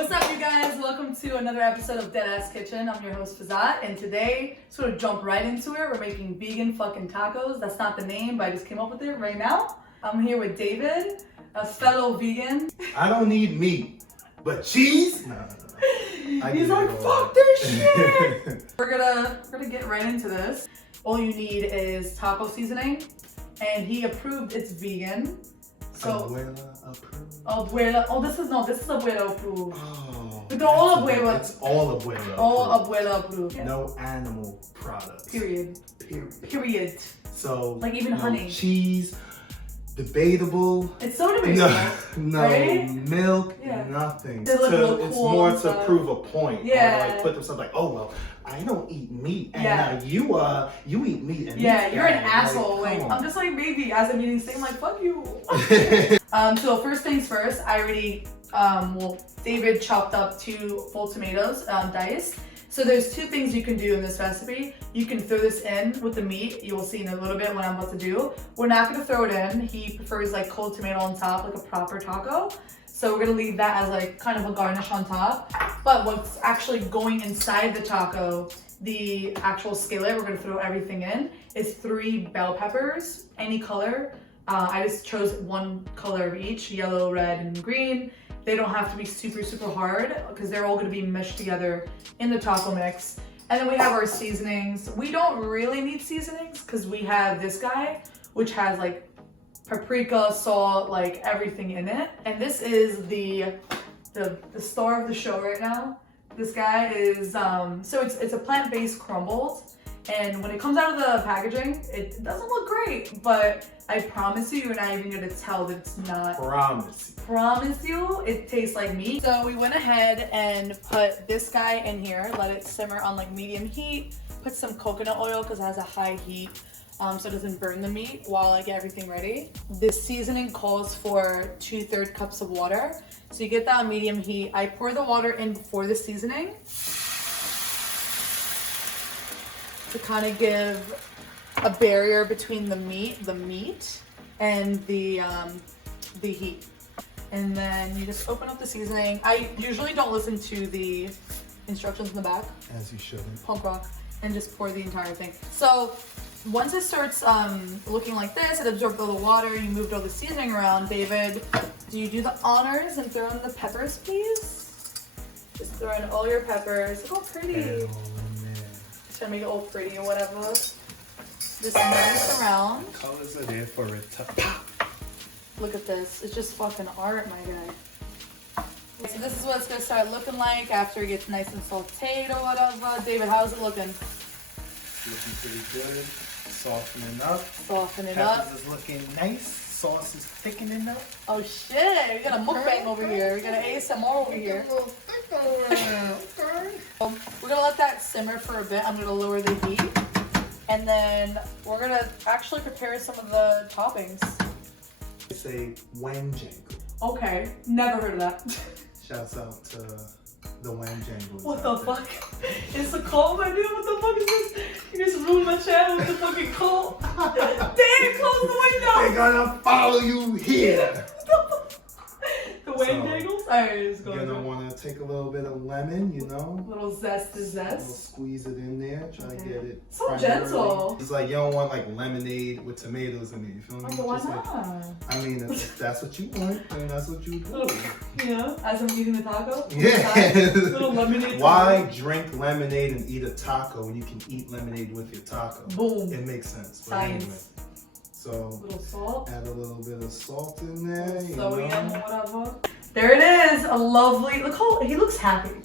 What's up, you guys? Welcome to another episode of Deadass Kitchen. I'm your host, Fawzat, and today, sort of jump right into it, we're making vegan fucking tacos. That's not the name, but I just came up with it right now. I'm here with David, a fellow vegan. I don't need meat, but cheese? No. He's like, fuck this shit! We're gonna get right into this. All you need is taco seasoning, and he approved it's vegan. So, Abuela approved. Abuela. Oh, this is Abuela approved. Oh, But all Abuela. It's all Abuela. All Abuela approved. Yeah. No animal products. Period. Period. So like even no honey. Cheese. Debatable. It's so debatable. No right? milk. Yeah. Nothing. It's more to prove a point. Yeah. Or like put themselves like, oh well, I don't eat meat, and yeah. you eat meat. And yeah, you're an asshole. Like I'm just like baby as I'm eating steak, like fuck you. So first things first, I already David chopped up 2 full tomatoes diced. So there's 2 things you can do in this recipe. You can throw this in with the meat. You will see in a little bit what I'm about to do. We're not gonna throw it in. He prefers like cold tomato on top, like a proper taco. So we're gonna leave that as like kind of a garnish on top. But what's actually going inside the taco, the actual skillet, we're gonna throw everything in, is 3 bell peppers, any color. I just chose 1 color of each, yellow, red, and green. They don't have to be super, super hard because they're all gonna be meshed together in the taco mix. And then we have our seasonings. We don't really need seasonings because we have this guy, which has like paprika, salt, like everything in it. And this is the star of the show right now. This guy is, so it's a plant-based Crumbles. And when it comes out of the packaging, it doesn't look great, but I promise you're not even gonna tell that it's not. Promise you, it tastes like meat. So we went ahead and put this guy in here, let it simmer on like medium heat, put some coconut oil because it has a high heat, so it doesn't burn the meat while I get everything ready. This seasoning calls for 2/3 cups of water. So you get that on medium heat. I pour the water in before the seasoning to kind of give a barrier between the meat and the heat. And then you just open up the seasoning. I usually don't listen to the instructions in the back. As you shouldn't. Punk rock. And just pour the entire thing. So once it starts looking like this, it absorbed all the water, you moved all the seasoning around. David, do you do the honors and throw in the peppers, please? Just throw in all your peppers. Look how pretty. Just trying to make it all pretty or whatever. Just mix around. Colors are there for it to pop. Look at this. It's just fucking art, my guy. So this is what it's gonna start looking like after it gets nice and sauteed or whatever. David, how's it looking? Looking pretty good. Softening up. Softening up. Peppers is looking nice. Sauce is thickening up. Oh shit, we got a mukbang over here. We got an ASMR over here. We're gonna let that simmer for a bit. I'm gonna lower the heat. And then we're gonna actually prepare some of the toppings. It's a Wanjangle. Okay, never heard of that. Shouts out to the Wanjangles. What the fuck? It's a cult, my dude? What the fuck is this? You just ruined my channel with the fucking cult. Damn, close the window! They're gonna follow you here. The Wanjangles? Alright, let's go. You're gonna wanna take a little bit of lemon, you know? A little zest to zest. We'll squeeze it in there, try to get it. So primarily. gentle. It's like you don't want like lemonade with tomatoes in it, you feel me? Oh, why Just not? like, I mean, if that's what you want, then that's what you do. Yeah, as I'm eating the taco? Yeah. Little lemonade. Why drink lemonade and eat a taco when you can eat lemonade with your taco? Boom. It makes sense. But Science. anyway, so A little salt. add a little bit of salt in there. Sodium or whatever. There it is. A lovely. Look how he looks happy.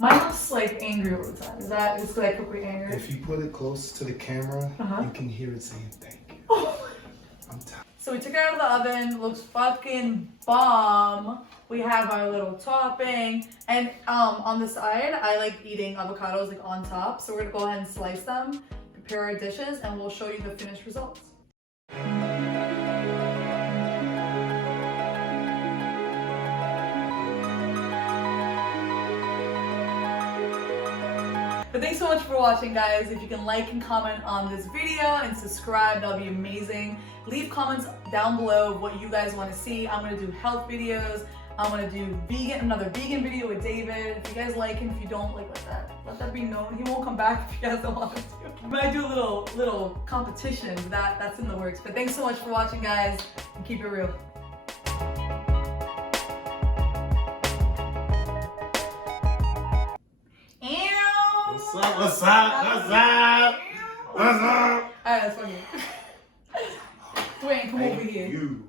Mine looks like angry all the time. Is that just like quickly angry? If you put it close to the camera, you can hear it saying thank you. Oh. I'm tired. So we took it out of the oven. Looks fucking bomb. We have our little topping, and on the side, I like eating avocados like on top. So we're gonna go ahead and slice them, prepare our dishes, and we'll show you the finished results. But thanks so much for watching, guys. If you can like and comment on this video and subscribe, that'll be amazing. Leave comments down below of what you guys want to see. I'm going to do health videos. I'm gonna do another vegan video with David. If you guys like him, if you don't, like, let that be known. He won't come back if you guys don't want him to. We might do a little competition. That's in the works. But thanks so much for watching, guys, and keep it real. What's up? Alright, that's funny. Dwayne, come over here. You.